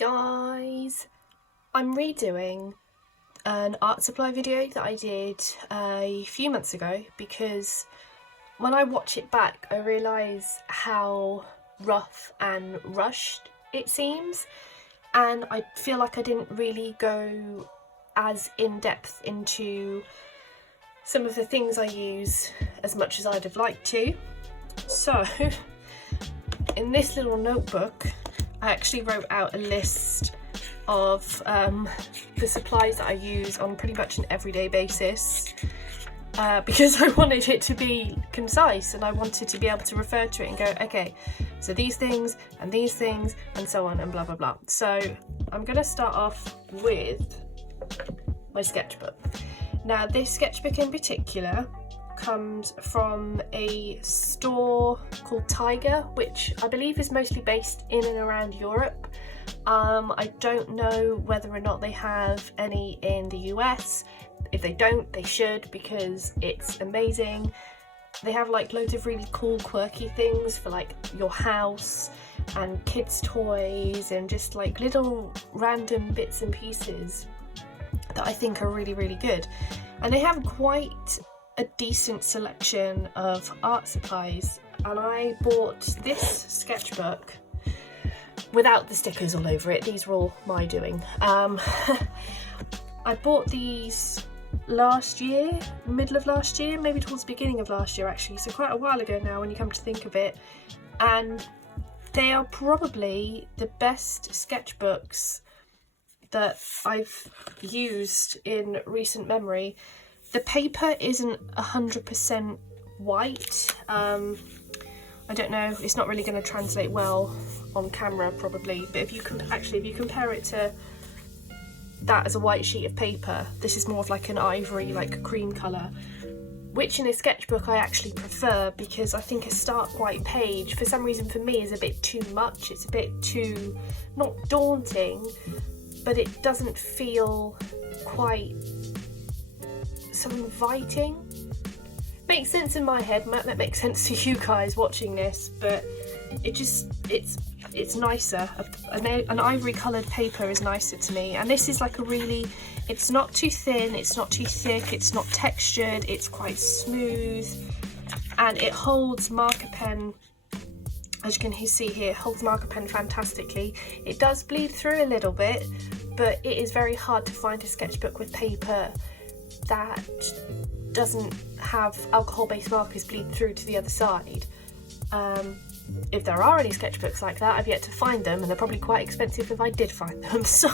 guys, I'm redoing an art supply video that I did a few months ago because when I watch it back I realise how rough and rushed it seems, and I feel like I didn't really go as in-depth into some of the things I use as much as I'd have liked to. So in this little notebook I actually wrote out a list of the supplies that I use on pretty much an everyday basis because I wanted it to be concise and I wanted to be able to refer to it and go, okay, so these things and so on and blah blah blah. So I'm going to start off with my sketchbook. Now this sketchbook in particular comes from a store called Tiger, which I believe is mostly based in and around Europe. I don't know whether or not they have any in the US. If they don't, they should, because it's amazing. They have like loads of really cool quirky things for like your house and kids' toys and just like little random bits and pieces that I think are really, really good. And they have quite a decent selection of art supplies, and I bought this sketchbook without the stickers all over it. These were all my doing. I bought these last year, middle of last year, maybe towards the beginning of last year actually, so quite a while ago now when you come to think of it, and they are probably the best sketchbooks that I've used in recent memory. The paper isn't 100% white. I don't know, it's not really going to translate well on camera probably, but if you compare it to that as a white sheet of paper, this is more of like an ivory, like cream colour, which in a sketchbook I actually prefer because I think a start white page for some reason for me is a bit too much. It's a bit too, not daunting, but it doesn't feel quite so inviting. Makes sense in my head, might not make sense to you guys watching this, but it's nicer. An ivory coloured paper is nicer to me, and this is like a really, it's not too thin, it's not too thick, it's not textured, it's quite smooth, and it holds marker pen, as you can see here, it holds marker pen fantastically. It does bleed through a little bit, but it is very hard to find a sketchbook with paper that doesn't have alcohol-based markers bleed through to the other side. If there are any sketchbooks like that, I've yet to find them, and they're probably quite expensive if I did find them, so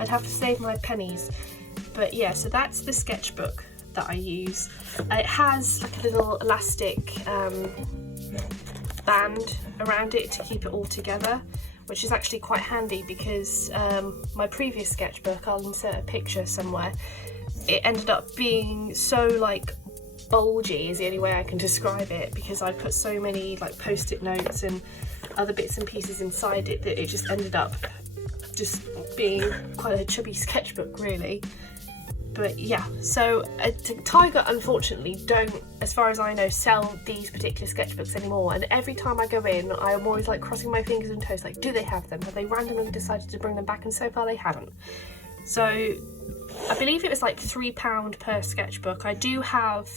I'd have to save my pennies. But yeah, so that's the sketchbook that I use. It has like a little elastic band around it to keep it all together, which is actually quite handy because my previous sketchbook, I'll insert a picture somewhere, it ended up being so like bulgy is the only way I can describe it, because I put so many like post-it notes and other bits and pieces inside it that it just ended up just being quite a chubby sketchbook really. But yeah, so Tiger unfortunately don't, as far as I know, sell these particular sketchbooks anymore, and every time I go in I'm always like crossing my fingers and toes like, do they have them? Have they randomly decided to bring them back? And so far they haven't. So I believe it was like £3 per sketchbook. I do have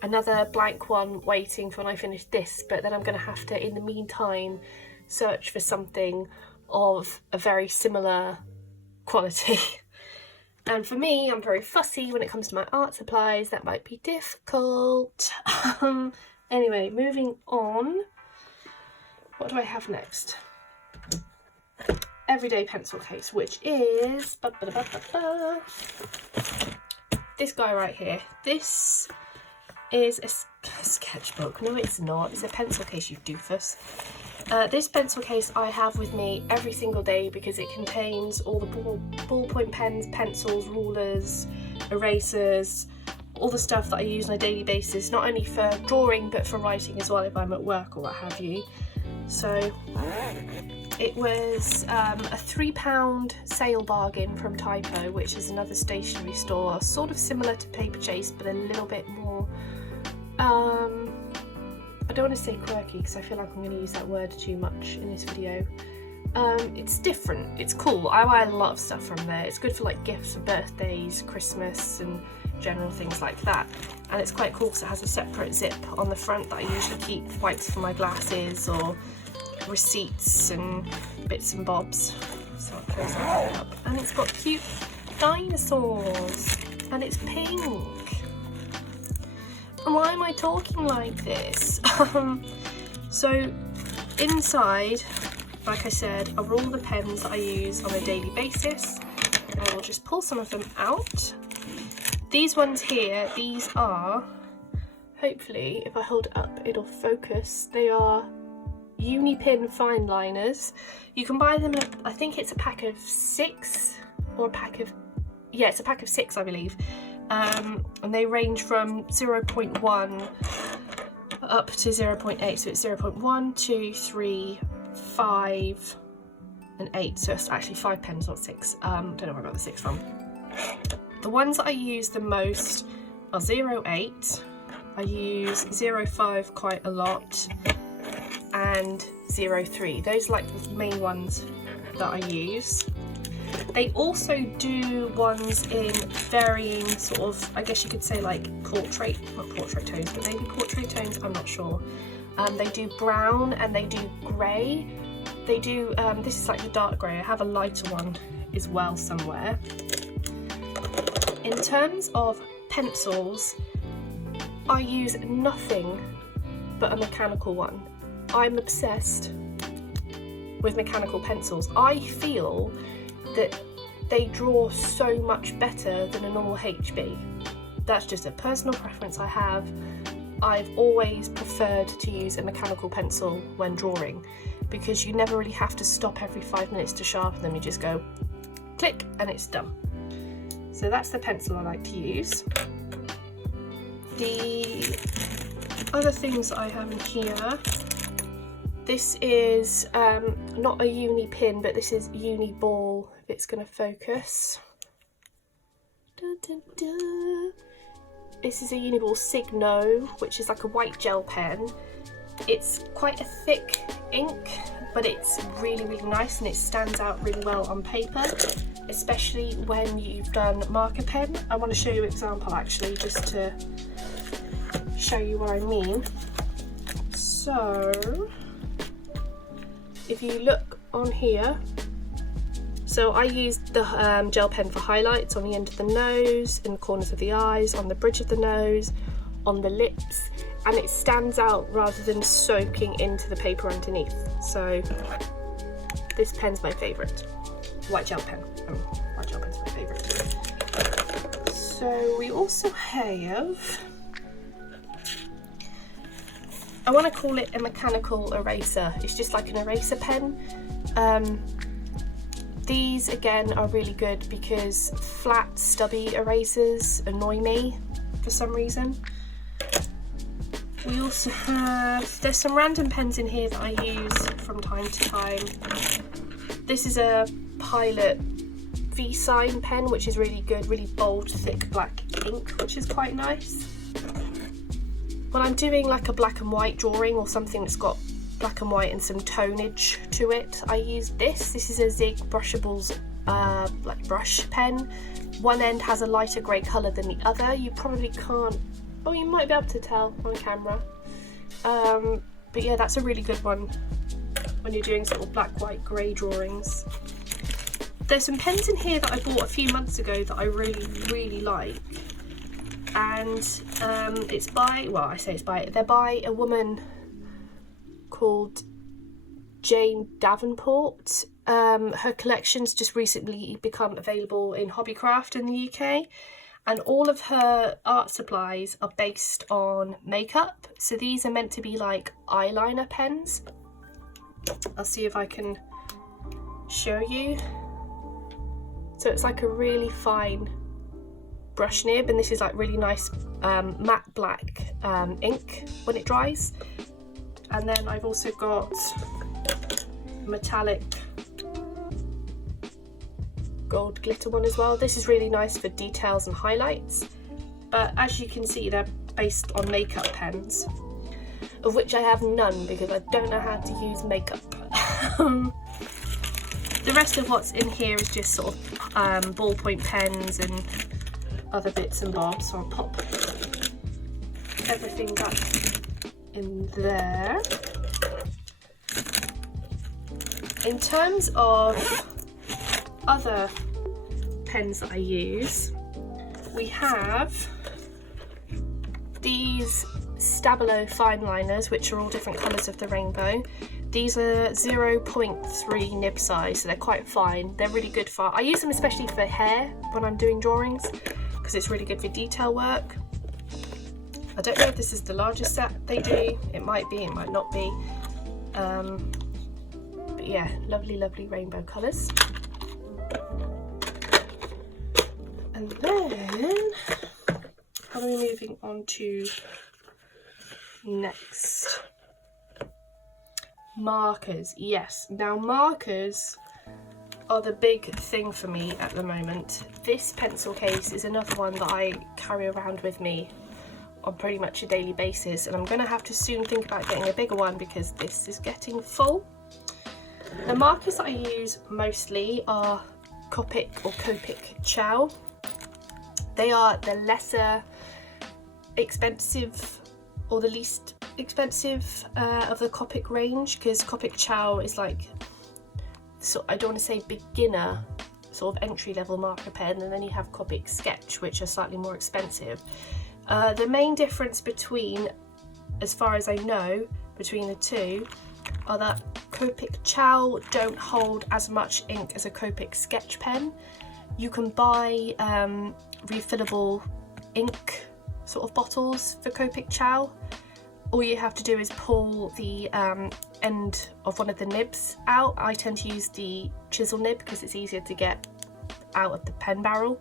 another blank one waiting for when I finish this, but then I'm going to have to in the meantime search for something of a very similar quality. And for me, I'm very fussy when it comes to my art supplies. That might be difficult. Anyway, moving on. What do I have next? Everyday pencil case, which is this guy right here. This is a sketchbook. No, it's not. It's a pencil case, you doofus. This pencil case I have with me every single day because it contains all the ballpoint pens, pencils, rulers, erasers, all the stuff that I use on a daily basis, not only for drawing but for writing as well if I'm at work or what have you. So it was a £3 sale bargain from Typo, which is another stationery store, sort of similar to Paper Chase but a little bit more I don't want to say quirky because I feel like I'm going to use that word too much in this video, It's different, it's cool. I buy a lot of stuff from there. It's good for like gifts for birthdays, Christmas and general things like that. And it's quite cool because it has a separate zip on the front that I usually keep wipes for my glasses or receipts and bits and bobs. So I'll close that up. And it's got cute dinosaurs and it's pink. And why am I talking like this? So inside, like I said, are all the pens that I use on a daily basis. I will just pull some of them out. These ones here, these are, hopefully if I hold it up it'll focus, they are Unipin fine liners. You can buy them in I think it's a pack of 6 or a pack of, yeah, it's a pack of 6 I believe. And they range from 0.1 up to 0.8, so it's 0.1, 2, 3, 5 and 8, so it's actually 5 pens, not 6. Don't know where I got the 6 from. The ones that I use the most are 0.8, I use 0.5 quite a lot, and 0.3. Those are like the main ones that I use. They also do ones in varying sort of, I guess you could say like portrait, not portrait tones, but maybe portrait tones, I'm not sure. They do brown and they do grey. They do, this is like the dark grey, I have a lighter one as well somewhere. In terms of pencils, I use nothing but a mechanical one. I'm obsessed with mechanical pencils. I feel that they draw so much better than a normal HB. That's just a personal preference I have. I've always preferred to use a mechanical pencil when drawing because you never really have to stop every 5 minutes to sharpen them. You just go click and it's done. So that's the pencil I like to use. The other things I have in here, this is not a uni pin, but this is uni ball, if it's going to focus. Da, da, da. This is a Uniball Signo, which is like a white gel pen. It's quite a thick ink, but it's really, really nice and it stands out really well on paper, especially when you've done marker pen. I want to show you an example actually, just to show you what I mean. So, if you look on here, so I used the gel pen for highlights on the end of the nose, in the corners of the eyes, on the bridge of the nose, on the lips, and it stands out rather than soaking into the paper underneath. So this pen's my favourite. White gel pen. White gel pen's my favourite. So we also have, I want to call it a mechanical eraser. It's just like an eraser pen. These again are really good because flat stubby erasers annoy me for some reason. We also have, there's some random pens in here that I use from time to time. This is a Pilot V-Sign pen, which is really good, really bold, thick black ink, which is quite nice. When I'm doing like a black and white drawing or something that's got black and white and some tonage to it, I use this. This is a Zig Brushables like brush pen. One end has a lighter grey colour than the other. You probably can't, oh, you might be able to tell on camera. But yeah, that's a really good one when you're doing sort of black, white, grey drawings. There's some pens in here that I bought a few months ago that I really, really like. And it's by, well, I say it's by, they're by a woman called Jane Davenport. Her collection's just recently become available in Hobbycraft in the UK, and all of her art supplies are based on makeup. So these are meant to be like eyeliner pens. I'll see if I can show you. So it's like a really fine brush nib, and this is like really nice matte black ink when it dries. And then I've also got metallic gold glitter one as well. This is really nice for details and highlights, but as you can see, they're based on makeup pens, of which I have none because I don't know how to use makeup. rest of what's in here is just sort of ballpoint pens and other bits and bobs. So I'll pop everything back in there. In terms of other pens that I use, we have these Stabilo fine liners, which are all different colours of the rainbow. These are 0.3 nib size, so they're quite fine. They're really good for, I use them especially for hair when I'm doing drawings, because it's really good for detail work. I don't know if this is the largest set they do. It might be, it might not be. But yeah, lovely, lovely rainbow colours. And then, how are we moving on to next? Markers. Yes, now markers are the big thing for me at the moment. This pencil case is another one that I carry around with me on pretty much a daily basis, and I'm going to have to soon think about getting a bigger one because this is getting full. The markers that I use mostly are Copic or Copic Chow. They are the lesser expensive or the least expensive of the Copic range, because Copic Chow is like, so I don't want to say beginner, sort of entry-level marker pen, and then you have Copic Sketch, which are slightly more expensive. The main difference between, as far as I know, between the two are that Copic Chow don't hold as much ink as a Copic Sketch pen. You can buy refillable ink sort of bottles for Copic Chow. All you have to do is pull the end of one of the nibs out. I tend to use the chisel nib because it's easier to get out of the pen barrel,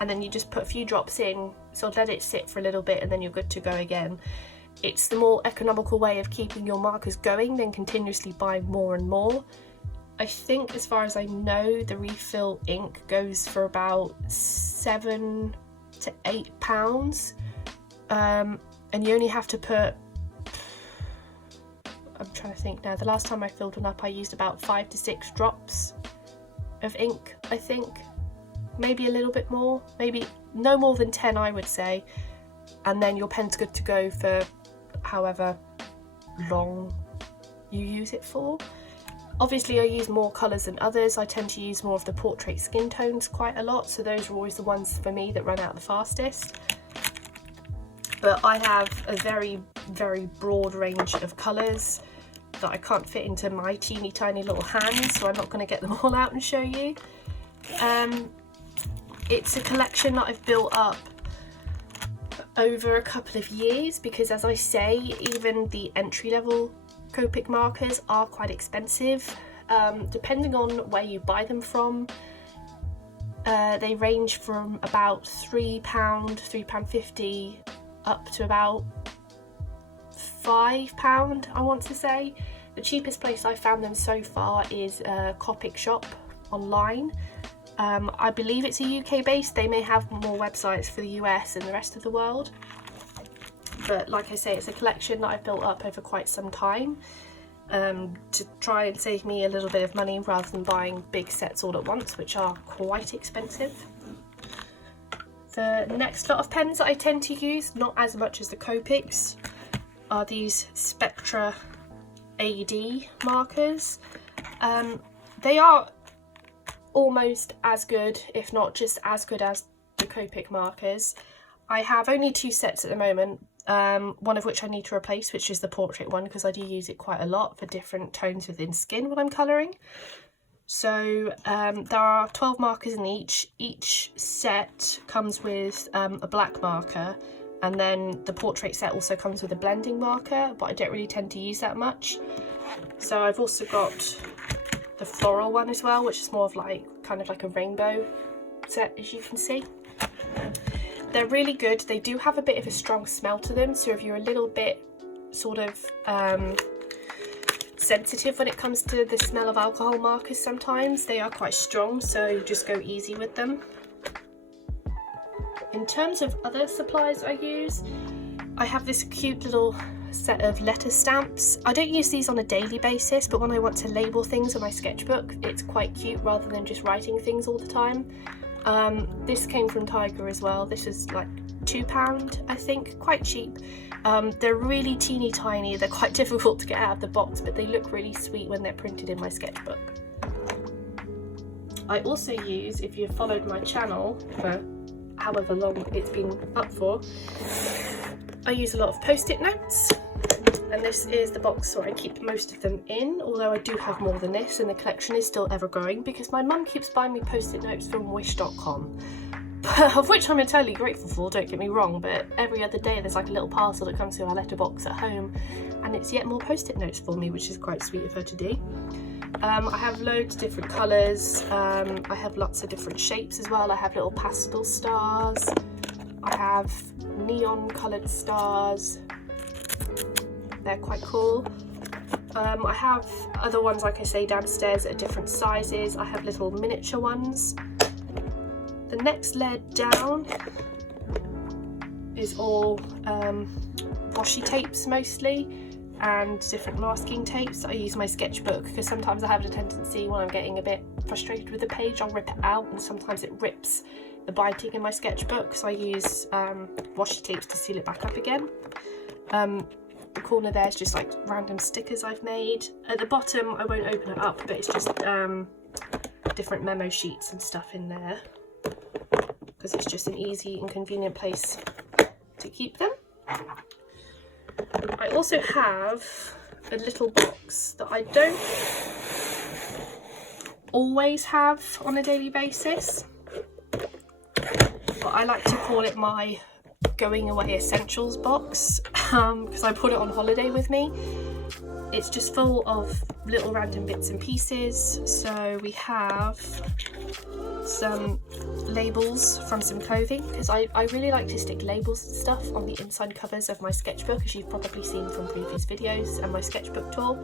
and then you just put a few drops in, sort of let it sit for a little bit, and then you're good to go again. It's the more economical way of keeping your markers going than continuously buying more and more. I think, as far as I know, the refill ink goes for about £7 to £8, and you only have to put, I'm trying to think now, the last time I filled one up I used about 5 to 6 drops of ink, I think. Maybe a little bit more, maybe no more than 10 I would say, and then your pen's good to go for however long you use it for. Obviously I use more colours than others. I tend to use more of the portrait skin tones quite a lot, so those are always the ones for me that run out the fastest. But I have a very, very broad range of colours that I can't fit into my teeny tiny little hands, so I'm not going to get them all out and show you. It's a collection that I've built up over a couple of years because, as I say, even the entry-level Copic markers are quite expensive. Depending on where you buy them from, they range from about £3, £3.50 up to about £5, I want to say. The cheapest place I found them so far is a Copic shop online. I believe it's a UK based. They may have more websites for the US and the rest of the world, but like I say, it's a collection that I've built up over quite some time to try and save me a little bit of money rather than buying big sets all at once, which are quite expensive. The next lot of pens that I tend to use, not as much as the Copics, are these Spectra AD markers. They are almost as good, if not just as good as the Copic markers. I have only 2 sets at the moment, one of which I need to replace, which is the portrait one, because I do use it quite a lot for different tones within skin when I'm colouring. So there are 12 markers in each. Each set comes with a black marker, and then the portrait set also comes with a blending marker, but I don't really tend to use that much. So I've also got the floral one as well, which is more of like kind of like a rainbow set, as you can see. They're really good. They do have a bit of a strong smell to them, so if you're a little bit sort of sensitive when it comes to the smell of alcohol markers, sometimes they are quite strong, so just go easy with them. In terms of other supplies I use, I have this cute little set of letter stamps. I don't use these on a daily basis, but when I want to label things on my sketchbook, it's quite cute rather than just writing things all the time. This came from Tiger as well. This is like £2, I think, quite cheap. They're really teeny tiny, they're quite difficult to get out of the box, but they look really sweet when they're printed in my sketchbook. I also use, if you've followed my channel for however long it's been up for, I use a lot of post-it notes, and this is the box where I keep most of them in, although I do have more than this, and the collection is still ever growing because my mum keeps buying me post-it notes from wish.com, of which I'm eternally grateful for, don't get me wrong, but every other day there's like a little parcel that comes through our letterbox at home, and it's yet more post-it notes for me, which is quite sweet of her to do. I have loads of different colours, I have lots of different shapes as well. I have little pastel stars, I have neon coloured stars, they're quite cool. I have other ones, like I say, downstairs at different sizes. I have little miniature ones. The next layer down is all washi tapes mostly, and different masking tapes. I use my sketchbook because sometimes I have a tendency when I'm getting a bit frustrated with the page, I'll rip it out, and sometimes it rips the binding in my sketchbook, so I use washi tapes to seal it back up again. The corner there is just like random stickers I've made. At the bottom, I won't open it up, but it's just different memo sheets and stuff in there, because it's just an easy and convenient place to keep them. I also have a little box that I don't always have on a daily basis, but I like to call it my going away essentials box, because I put it on holiday with me. It's just full of little random bits and pieces. So we have some labels from some clothing, because I really like to stick labels and stuff on the inside covers of my sketchbook, as you've probably seen from previous videos and my sketchbook tour.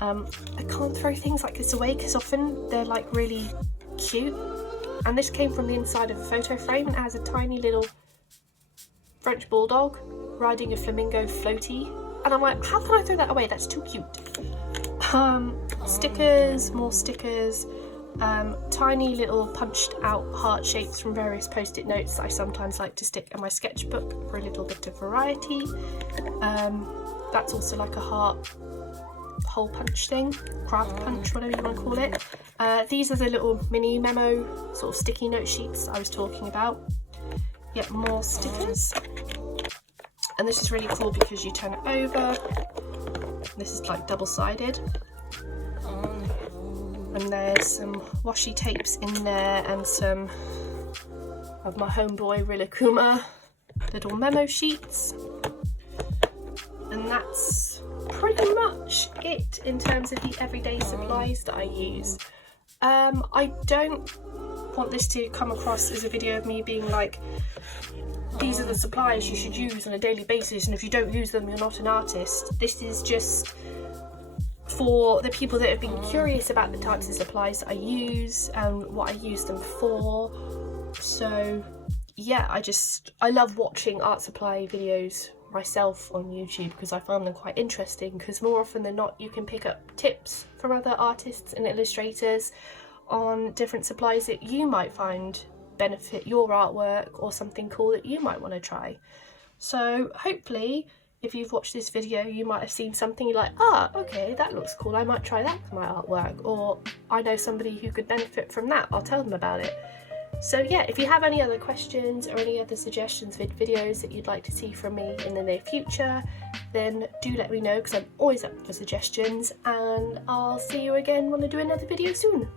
I can't throw things like this away because often they're like really cute, and this came from the inside of a photo frame, and it has a tiny little French bulldog riding a flamingo floaty, and I'm like, how can I throw that away? That's too cute. Stickers, more stickers, tiny little punched out heart shapes from various post-it notes that I sometimes like to stick in my sketchbook for a little bit of variety. That's also like a heart hole punch thing, craft punch, whatever you want to call it. These are the little mini memo sort of sticky note sheets I was talking about. Yet more stickers, and this is really cool because you turn it over. This is like double-sided, and there's some washi tapes in there and some of my homeboy Rilakkuma little memo sheets, and that's pretty much it in terms of the everyday supplies that I use. I don't want this to come across as a video of me being like, these are the supplies you should use on a daily basis, and if you don't use them, you're not an artist. This is just for the people that have been curious about the types of supplies that I use and what I use them for. So yeah, I love watching art supply videos myself on YouTube because I find them quite interesting, because more often than not you can pick up tips from other artists and illustrators on different supplies that you might find benefit your artwork, or something cool that you might want to try. So hopefully if you've watched this video you might have seen something you're like, ah, okay, that looks cool, I might try that for my artwork, or I know somebody who could benefit from that, I'll tell them about it. So yeah, if you have any other questions or any other suggestions for videos that you'd like to see from me in the near future, then do let me know, because I'm always up for suggestions, and I'll see you again when I do another video soon.